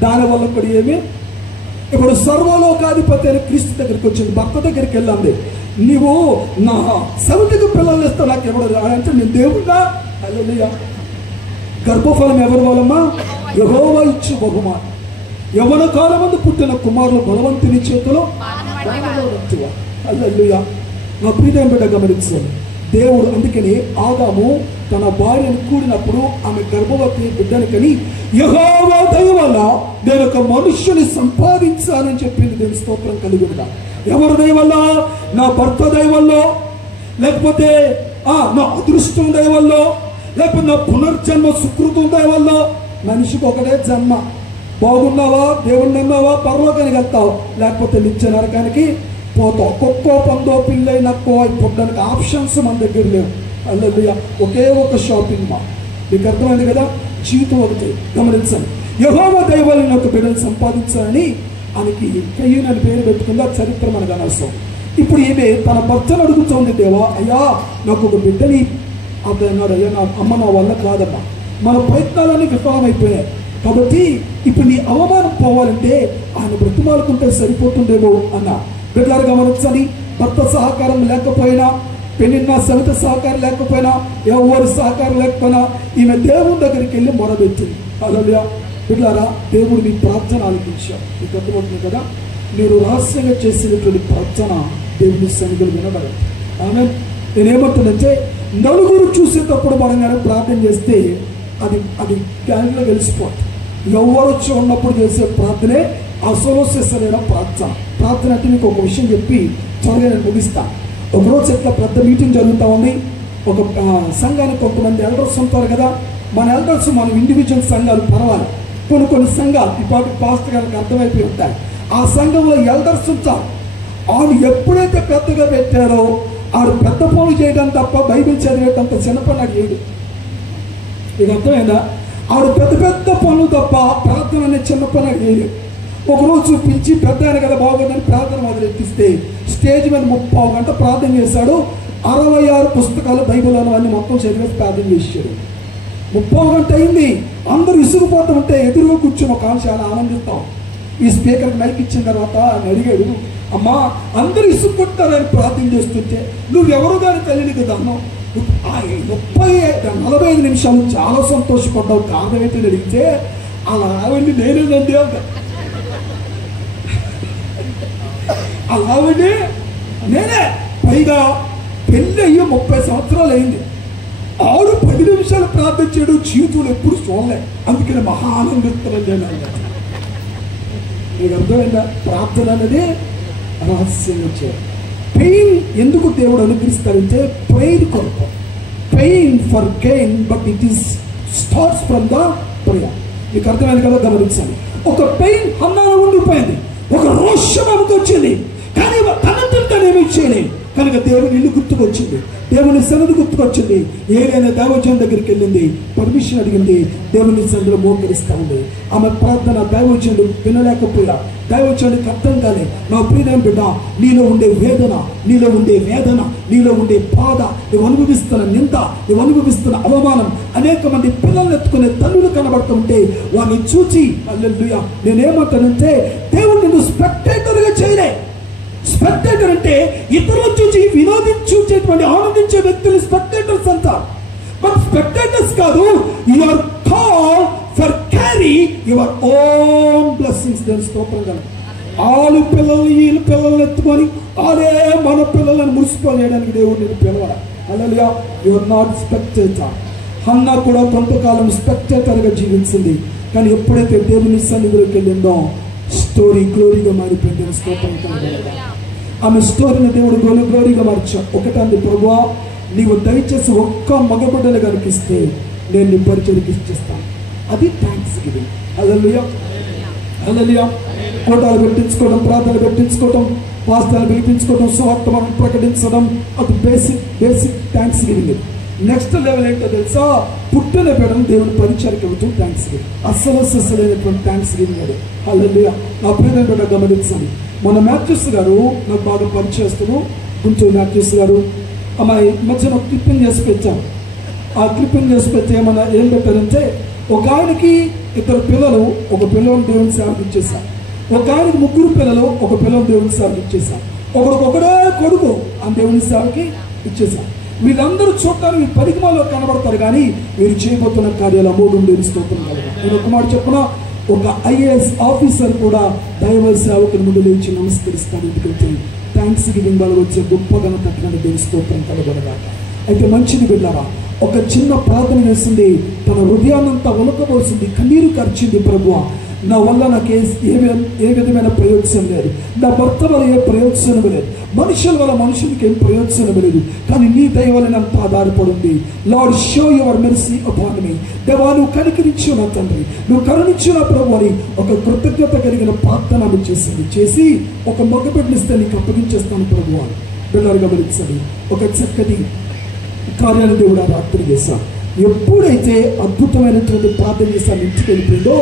దానివల్ల కూడా ఏమి. ఇప్పుడు సర్వలోకాధిపతి అని క్రీస్తు దగ్గరికి వచ్చింది. భర్త దగ్గరికి వెళ్ళండి, నీవు నా సవితికి పిల్లలు ఇస్తావు, నాకు ఎవరు అంటే నేను దేవుడా. హల్లెలూయా. గర్భఫలం ఎవరి వలమ్మా? యెహోవా ఇచ్చు బహుమానం. యవ్వన కాలమందు పుట్టిన కుమారులు బలవంతుని చేతిలో. హల్లెలూయా. నా ప్రియమైన బిడ్డ గమనించండి, దేవుడు అందుకని ఆదాము తన భార్యను కూడినప్పుడు ఆమె గర్భవతి బిడ్డని కని యెహోవా దయ వల్ల నేను ఒక మనుష్యుని సంపాదించాలని చెప్పింది. దేవుని స్తోత్రం కలుగునుగా. ఎవరి దయ వల్ల? నా భర్త దయ వల్ల, లేకపోతే నా అదృష్టం దయ వల్ల, లేకపోతే నా పునర్జన్మ సుకృతం దయ వల్ల. మనిషికి ఒకటే జన్మ. బాగున్నావా, దేవుణ్ణి నమ్మావా, పరలోకానికి వెళ్తావు, లేకపోతే నిత్య నరకానికి పోతావు. కుక్కో పందో పిల్లై నక్కో పుట్టడానికి ఆప్షన్స్ మన దగ్గర లేవు. హల్లెలూయా. ఒకే ఒక షాపింగ్ మాల్. మీకు అర్థమైంది కదా? జీవితం ఒకటి. గమనించండి. యెహోవా దయ వల్ల నేను ఒక బిడ్డను సంపాదించాలని ఆమెకి కయ్యూను అని పేరు పెట్టుకుంది. ఆ చరిత్ర మనకు అనవసరం. ఇప్పుడు ఈమె తన భర్తను అడుగుతోంది, దేవా అయ్యా నాకు ఒక బిడ్డని. అతను అన్నాడు, అయ్యా నా అమ్మ నా వల్ల కాదమ్మా, మన ప్రయత్నాలన్నీ విఫలమైపోయాయి, కాబట్టి ఇప్పుడు నీ అవమానం పోవాలంటే ఆయన బ్రతిమాలుకుంటే సరిపోతుందేమో అన్న. బిడ్డలారా గమనించండి. భర్త సహకారం లేకపోయినా, పెళ్ళిన్న సవిత సహకారం లేకపోయినా, ఎవరి సహకారం లేకపోయినా ఈమె దేవుని దగ్గరికి వెళ్ళి మొరబెట్టింది. హల్లెలూయా. బిడ్డలారా, దేవుడు మీ ప్రార్థన ఆలకించాడు. మీకు అర్థమవుతుంది కదా? మీరు రహస్యంగా చేసినటువంటి ప్రార్థన దేవుని సన్నిధిలో వినబడదు. ఆమె నేనేమంటున్నంటే, నలుగురు చూసేటప్పుడు మనం కానీ ప్రార్థన చేస్తే అది గ్యాంగ్లో గెలిచిపోతుంది. ఎవరు వచ్చి ఉన్నప్పుడు చేసే ప్రార్థనే అసలు చేసలేన ప్రార్థన. ప్రార్థన అంటే మీకు ఒక విషయం చెప్పి త్వరగా నేను ముగిస్తాను. ఒకరోజు ఇట్లా పెద్ద మీటింగ్ జరుగుతూ ఉంది. ఒక సంఘానికి కొంతమంది ఎల్డర్స్ ఉంటారు కదా. మన ఎల్డర్స్ మన ఇండివిజువల్ సంఘాలు పర్వాలి. కొన్ని సంఘాలు ఇప్పటి పాస్టర్ గారికి అర్థమైపోయి ఉంటాయి. ఆ సంఘంలో ఎల్డర్స్ ఉంటారు. ఆడు ఎప్పుడైతే పెద్దగా పెట్టారో ఆడు పెద్ద పనులు చేయడం తప్ప బైబిల్ చదివేటంత చిన్న పని నాకు చేయడు. ఇది అర్థమైందా? ఆడు పెద్ద పెద్ద పనులు తప్ప ప్రార్థన అనే చిన్న పని నాకు చేయలేదు. ఒకరోజు పిలిచి పెద్ద ఆయన కదా బాగోదని ప్రార్థన మొదలెట్టిస్తే స్టేజ్ మీద 30 గంట ప్రార్థన చేశాడు. 66 పుస్తకాలు బైబిల్ అన్నీ మొత్తం చదివేసి ప్రార్థన చేశాడు. 30 గంట అయింది. అందరూ ఇసుగుపోతూ ఉంటే ఎదురుగా కూర్చొని ఒక ఆమె చాలా ఆనందిస్తాం. ఈ స్పీకర్కి మైక్ ఇచ్చిన తర్వాత ఆయన అడిగాడు, అమ్మా అందరూ ఇసుక్కుంటారని ప్రార్థన చేస్తుంటే నువ్వెవరు కానీ తెలియదు కదా అన్నావు. 45 నిమిషాలు చాలా సంతోషపడ్డావు, కారణం ఏంటని అడిగితే అలా ఆవిడ్ని నేనేనండి అలా ఆవిడే నేనే. పైగా పెళ్ళి అయ్యి 30 సంవత్సరాలు అయింది. 10 నిమిషాలు ప్రార్థన చేయడం జీవితంలో ఎప్పుడు చూడలే. అందుకని మహా ఆనందిస్తున్నాను. మీకు అర్థమైందా? ప్రార్థన అనేది రహస్యంగా చేయాలి. పెయిన్ ఎందుకు దేవుడు అనుగ్రహిస్తారంటే ప్రేయర్ కొరకు. Pain for gain, but it is starts from the prayer. మీకు అర్థమైంది కదా? గమనించాలి. ఒక పెయిన్ అన్నాలో ఉండిపోయింది, ఒక రోషం ఆమెకు వచ్చింది, కానీ తనంతట తనేమి చేయలేదు. కనుక దేవుని ఇల్లు గుర్తుకొచ్చింది, దేవుని సన్నిధి గుర్తుకొచ్చింది. ఏదైనా దైవజన్ దగ్గరికి వెళ్ళింది, పర్మిషన్ అడిగింది, దేవుని సన్నిధిలో మోకరిస్తూ ఉంది. ఆమె ప్రార్థన దైవజనుడు వినలేకపోయా. దైవజనుడికి అర్థం కాలే. నా ప్రియమైన బిడ్డ, నీలో ఉండే వేదన, నీలో ఉండే వేదన, నీలో ఉండే బాధ, నువ్వు అనుభవిస్తున్న నింద, నువ్వు అనుభవిస్తున్న అవమానం, అనేక మంది పిల్లలు ఎత్తుకునే తల్లులు కనబడుతుంటే వారిని చూచి హల్లెలూయా నేనేమంటానంటే, దేవుడు నిన్ను స్పెక్టేటర్గా చేయలే. స్పెక్టేటర్ అంటే ఇతరులను చూసి వినోదించేటువంటి ఆనందించే వ్యక్తులు స్పెక్టేటర్స్ అంటారు. బట్ స్పెక్టేటర్స్ కాదు. You are called for carry your own blessings. దేని స్తోత్రం కల ఆలు పిల్లలు వీళ్ళు పిల్లలు ఎత్తుకొని అదే మన పిల్లలను మురిసిపోలేయడానికి దేవుడు నేను పిలవాలి. Hallelujah. You are not spectator. Hannah కూడా కొంతకాలం స్పెక్టేటర్గా జీవించింది, కానీ ఎప్పుడైతే దేవుని సన్నిధిలోకి వెళ్ళిందో స్టోరీ గ్లోరీగా మారిపోయింది. స్తోత్రం కలగాలి. ఆమె స్టోరీని దేవుడు గ్లోరీగా మార్చాం. ఒకటంది, ప్రభువా నీవు దయచేసి ఒక్క మగబిడ్డలు కనిపిస్తే నేను నీ పరిచయకి ఇచ్చేస్తాను. అది థ్యాంక్స్ గివింగ్. హల్లెలూయా. హల్లెలూయా. కోటాలు పెట్టించుకోవడం, ప్రార్థనలు పెట్టించుకోవడం, పాస్తాలు పిలిపించుకోవడం, సువార్తను ప్రకటించడం, అది basic thanks giving. Next level ఏంటో తెలుసా? పుట్టిన బిడ్డను దేవుని పరిచయకి ఇవ్వటం థ్యాంక్స్ గివింగ్. అస్సలైనటువంటి థ్యాంక్స్ గివింగ్ అది. హల్లెలూయా. నా ప్రియమైన బిడ్డ గమనించండి. మన మ్యాథ్యూస్ గారు నాకు బాగా పరిచయస్తులు, గుంటూరు మ్యాథ్యూస్ గారు. అమ్మాయి మధ్యన క్లిప్పింగ్ చేసి పెట్టాను. ఆ క్లిప్పింగ్ చేసి పెట్టి ఏం పెట్టారంటే, ఒక ఆయనకి 2 పిల్లలు, ఒక పిల్లలను దేవుని సేవకి ఇచ్చేసారు. ఒక ఆయనకి 3 పిల్లలు, ఒక పిల్లలు దేవుని సేవకి ఇచ్చేసారు. ఒకడే కొడుకు ఆ దేవుని సేవకి ఇచ్చేసారు. వీళ్ళందరూ చూడటానికి 10 మందిలో కనబడతారు, కానీ వీరు చేయబోతున్న కార్యాలు అమోఘం. దేవుని స్తోత్రం కలగాలి. నేను ఒక మాట చెప్పున, ఒక IAS ఆఫీసర్ కూడా దైవ సేవకుని ముందు లేచి నమస్కరిస్తాను. ఎందుకంటే థ్యాంక్స్ గివింగ్ వాళ్ళు వచ్చే గొప్ప ఘనత దేవుని స్తోత్రం కలగలగాక. అయితే మంచిది బిడ్డలారా, ఒక చిన్న ప్రార్థన చేసింది, తన హృదయాన్నంతా ఉలకబోసింది, కన్నీరు కార్చింది. ప్రభువా, నా వల్ల నాకు ఏ విధమైన ప్రయోజనం లేదు, నా భర్త వల్ల ఏ ప్రయోజనం లేదు, మనుషుల వల్ల మనుషులకి ఏం ప్రయోజనం లేదు, కానీ నీ దయ వల్ల అంత ఆధారపడింది. Lord, show your mercy upon me. దేవా, నువ్వు కనికరించు నా తండ్రి, నువ్వు కరుణించు నా ప్రభు అని ఒక కృతజ్ఞత కలిగిన ప్రార్థన చేసి ఒక మగబిడ్డనిస్తే నీకు అప్పగించేస్తాను ప్రభు అని బిడ్డలు గమనించండి. ఒక చక్కటి కార్యాన్ని దేవుడు ఆ రాత్రి చేశాం. ఎప్పుడైతే అద్భుతమైనటువంటి ప్రార్థన చేశాను ఇంటికి వెళ్ళిపోయిందో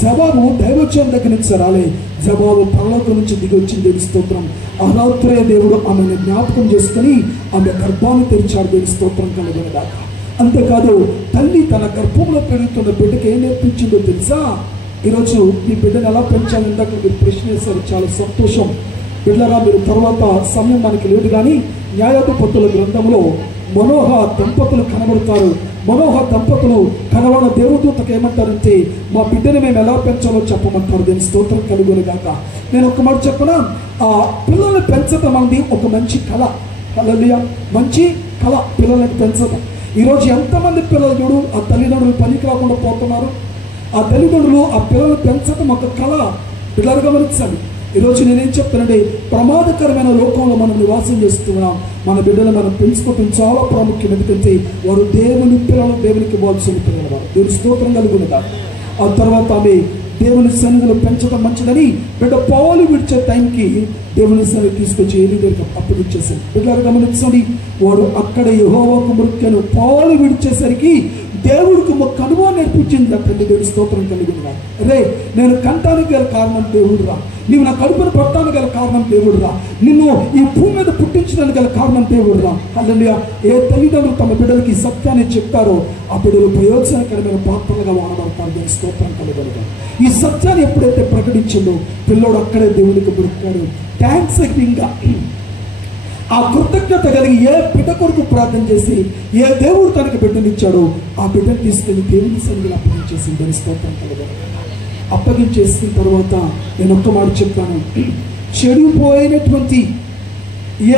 జవాబు దైవోత్సవం దగ్గర నుంచి రాలే, జవాబు పరలోకం నుంచి దిగి వచ్చింది. దేవుని స్తోత్రం. ఆ రాత్రే దేవుడు ఆమెను జ్ఞాపకం చేసుకుని ఆమె గర్భాన్ని తెరిచాడు. దేవుని స్తోత్రం కలగలదాకా. అంతేకాదు, తల్లి తన గర్భంలో పెరుగుతున్న బిడ్డకి ఏం నేర్పించిందో తెలుసా? ఈరోజు ఈ బిడ్డను ఎలా పెంచాలి ఇందాక మీరు ప్రశ్న వేశారు, చాలా సంతోషం. బిడ్డరా, మీరు తర్వాత సమయం మనకి లేదు, కానీ న్యాయాధిపతుల గ్రంథంలో మనోహ దంపతులు కనబడతారు. మనోహ దంపతులు కనబడిన దేవదూతకు ఏమంటారంటే, మా బిడ్డని మేము ఎలా పెంచాలో చెప్పమంటారు. దీని స్తోత్రం కలుగును గాక. నేను ఒక మాట చెప్పనా, ఆ పిల్లల్ని పెంచడం అనేది ఒక మంచి కళ. హల్లెలూయా, మంచి కళ పిల్లల్ని పెంచడం. ఈరోజు ఎంతమంది పిల్లలు చూడు ఆ తల్లిదండ్రులు పనికి రాకుండా పోతున్నారు. ఆ తల్లిదండ్రులు ఆ పిల్లల్ని పెంచడం ఒక కళ. పిల్లలు గమనించండి. ఈరోజు నేనేం చెప్తానంటే, ప్రమాదకరమైన లోకంలో మనం నివాసం చేస్తున్నాం. మన బిడ్డలు మనం పెంచుకోవడం చాలా ప్రాముఖ్యం. ఎందుకంటే వారు దేవుని పిల్లలు, దేవునికి ఇవ్వాల్సిన పిల్లలు వారు. దేవుని స్తోత్రం కలుగునుగా. ఆ తర్వాత ఆమె దేవుని సన్నిధిలో పెంచడం మంచిదని బిడ్డ పాలు విడిచే టైంకి దేవుని సన్నిధి తీసుకొచ్చి ఏది దగ్గర అప్పగించేసాడు. బిడ్డలు గమనించండి, వాడు అక్కడ యెహోవాకు మొక్కాను. పాలు విడిచేసరికి దేవుడికి ఒక అనుభవం నేర్పించింది అక్కడ. దేవుడి స్తోత్రం కలిగింది. రే, నేను కంటానికి గల కారణం దేవుడు రా, నీవు నా కడుపును పట్టడానికి గల కారణం దేవుడు రా, నిన్ను ఈ భూమి మీద పుట్టించడానికి గల కారణం దేవుడు రా. హల్లెలూయా. ఏ తల్లిదండ్రులు తమ బిడ్డలకి సత్యాన్ని చెప్తారో ఆ బిడ్డలు ప్రయోజనకరమైన పాత్రలుగా వాడబడతారు. దేవుని స్తోత్రం కలగలుగా. ఈ సత్యాన్ని ఎప్పుడైతే ప్రకటించిందో పిల్లోడు అక్కడే దేవునికి దొరుకుతాడు. థ్యాంక్స్ గివింగ్గా ఆ కృతజ్ఞత కలిగి ఏ బిడ్డ కొరకు ప్రార్థన చేసి ఏ దేవుడు తనకు బిడ్డనిచ్చాడో ఆ బిడ్డను తీసుకెళ్ళి దేవుని సన్నిధిలో అప్పగించేసి దాని స్తోత్రం కలగదు. అప్పగించేసిన తర్వాత నేను ఒక్క మాట చెప్తాను, చెడిపోయినటువంటి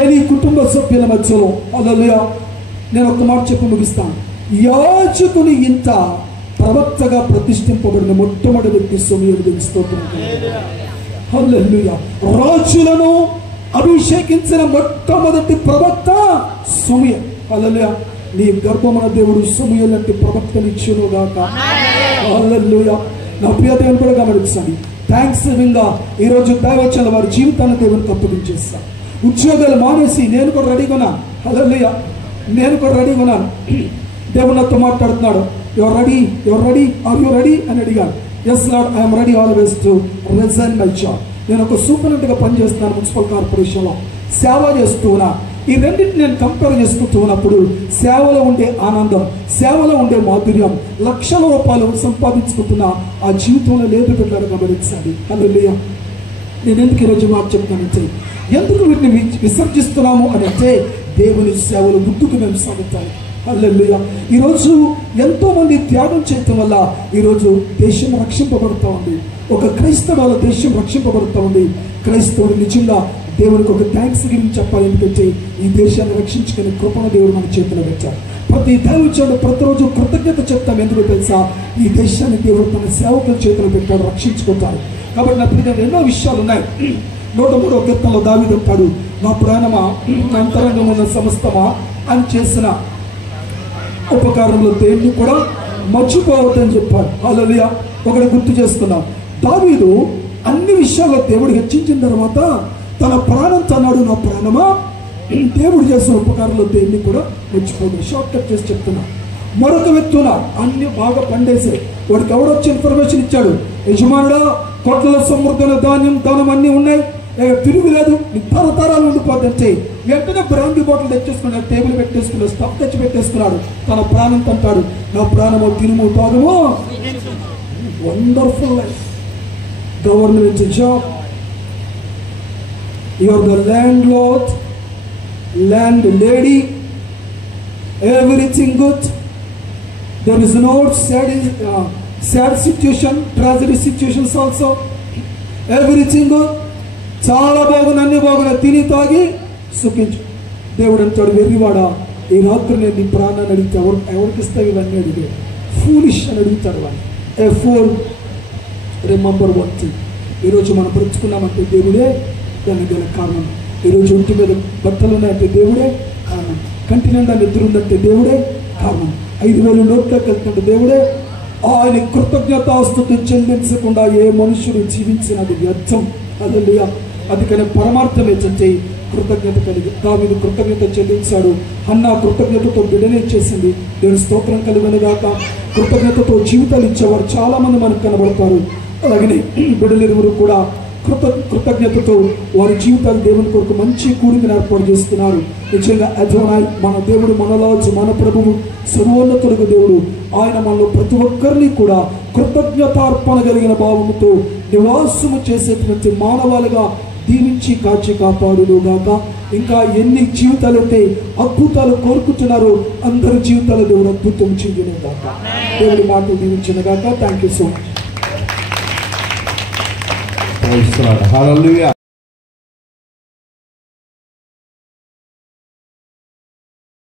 ఏలి కుటుంబ సభ్యుల మధ్యలో హల్లెలూయా నేను ఒక్క మాట చెప్పి ముగిస్తాను. యాజకుని ఇంత ప్రవక్తగా ప్రతిష్ఠింపబడిన మొట్టమొదటి వ్యక్తి సమూయేలు. దేవుని స్తోత్రం కలగదు. హల్లెలూయా. రాజులను అభిషేకించిన మొట్టమొదటి ప్రవక్త సమూయేలు. హల్లెలూయా. నీ గర్భమున దేవుడు సమూయేలు లాంటి ప్రవక్తనిచ్చును గాక. హల్లెలూయా. నా ప్రియ దేవుని కూడా గమనించండి. థ్యాంక్స్ గివింగ్గా ఈరోజు దైవచనుల వారి జీవితాన్ని దేవునికి అప్పగించేస్తాను. ఉద్యోగాలు మానేసి నేను కూడా రెడీగా ఉన్నాను. హల్లెలూయా. నేను కూడా రెడీగా ఉన్నాను. దేవుడు నాతో మాట్లాడుతున్నాడు. Your ready, your ready, are you ready అని అడిగాను. Yes Lord, I'm ready always to resign my job. నేను ఒక సూపరింటెండెంట్గా పనిచేస్తున్నాను మున్సిపల్ కార్పొరేషన్లో, సేవ చేస్తూ ఉన్నా. ఈ రెండింటిని నేను కంపేర్ చేసుకుంటూ ఉన్నప్పుడు సేవలో ఉండే ఆనందం, సేవలో ఉండే మాధుర్యం, లక్షల రూపాయలు సంపాదించుకుంటున్న ఆ జీవితంలో లేదు పెట్టారు. గమనించండి. హల్లెలూయా. నేను ఎందుకు ఈరోజు మాట చెప్తానంటే, ఎందుకు వీటిని విసర్జిస్తున్నాము అని అంటే దేవుని సేవలు ముందుకు మేము సాగుతాము. హల్లెలూయా. ఈరోజు ఎంతోమంది త్యాగం చేయటం వల్ల ఈరోజు దేశం రక్షింపబడుతూ ఉంది. ఒక క్రైస్తవుల దేశం రక్షింపబడుతూ ఉంది. క్రైస్తవుడు నిజంగా దేవునికి ఒక థ్యాంక్స్ గివింగ్ చెప్పాలి. ఎందుకంటే ఈ దేశాన్ని రక్షించుకునే కృపను దేవుడు మన చేతిలో పెట్టారు. ప్రతి దైవజనుడు ప్రతిరోజు కృతజ్ఞత చెప్తాం. ఎందుకు తెలుసా? ఈ దేశాన్ని దేవుడు తన సేవకుల చేతిలో పెట్టాడు, రక్షించుకుంటారు. కాబట్టి నా ప్రియ ఎన్నో విషయాలు ఉన్నాయి. 103వ కీర్తనలో దావీదు అంటాడు, నా ప్రాణమా, నా అంతరంగం ఉన్న సమస్తమా అని చేసిన ఉపకారంలో దేన్ని కూడా మర్చిపోవద్దని చెప్పాడు. హల్లెలూయా. ఒకటి గుర్తు చేసుకున్నాం. దావీదు అన్ని విషయాల్లో దేవుడు హెచ్చించిన తర్వాత తన ప్రాణంతో అన్నాడు, నా ప్రాణమా దేవుడు చేసిన ఉపకారంలో దేన్ని కూడా మర్చిపోదు. షార్ట్ కట్ చేసి చెప్తున్నా. మరొక వ్యక్తి ఉన్నాడు, అన్ని బాగా పండేసే వాడికి ఎవడొచ్చి ఇన్ఫర్మేషన్ ఇచ్చాడు, యజమానుడా కొట్లలో సమృద్ధమైన ధాన్యం దానం అన్నీ ఉన్నాయి, తిరుగులేదు, నీ తరతరాలు ఉండిపోద్దంటే వెంటనే బ్రాండీ బాటిల్ తెచ్చేసుకున్నాడు, టేబుల్ పెట్టేసుకున్నాడు, స్టఫ్ తెచ్చి పెట్టేసుకున్నాడు. తన ప్రాణంతో అంటాడు, నా ప్రాణము తినుము తాగుము. Wonderful life, government job, you are the landlord, landlady, everything good. There is no sad situation, tragedy situations also. Everything good. చాలా బాగుంది, అన్ని బాగున్నాయి, తిని తాగి సుఖించు. దేవుడు అంటాడు, వెర్రివాడా ఈ రాత్రి నేను నీ ప్రాణాన్ని అడిగితే ఎవరికి ఇస్తావు ఇవన్నీ అడిగే ఫూలిష్ అని అడుగుతారు వాళ్ళు. ఫోర్ రిమెంబర్ వన్ థింగ్, ఈరోజు మనం బ్రతుకున్నామంటే దేవుడే దానికి గల కారణం. ఈరోజు ఒంటి మీద బట్టలు ఉన్నాయంటే దేవుడే కారణం. కంటి నిండా నిద్ర ఉందంటే దేవుడే కారణం. 5,000 నోట్లోకి వెళ్తుంటే దేవుడే. ఆయన కృతజ్ఞతాస్తుతి చెల్లించకుండా ఏ మనుషుడు జీవించినది వ్యర్థం. హల్లెలూయా. అందుకని పరమార్థమే చేయి కృతజ్ఞత కలిగి. దావీదు కృతజ్ఞత చెల్లించాడు. హన్నా కృతజ్ఞతతో బిడ్డనే చేసింది. దేవుని స్తోత్రం కలుగునుగాక. కృతజ్ఞతతో జీవితాలు ఇచ్చేవారు చాలా మంది మనకు కనబడతారు. అలాగనే బిడ్డలిరువురు కూడా కృతజ్ఞతతో వారి జీవితాలు దేవుని కొరకు మంచి కూడికను ఏర్పాటు చేస్తున్నారు. నిజంగా అదోనాయ్ మన దేవుడు, మన రాజు, మన ప్రభువు, సర్వోన్నతుడు దేవుడు. ఆయన మనలో ప్రతి ఒక్కరిని కూడా కృతజ్ఞతార్పణ కలిగిన భావముతో నివాసము చేసేటువంటి మానవాలుగా దీవించి కాచి కాపాడుగాక. ఇంకా ఎన్ని జీవితాలైతే అద్భుతాలు కోరుకుంటున్నారో అందరి జీవితాలు దేవుడు అద్భుతం చేయనుగాక. దేవుడి మాటలు దీవించనుగాక. Thank you so much. Hallelujah.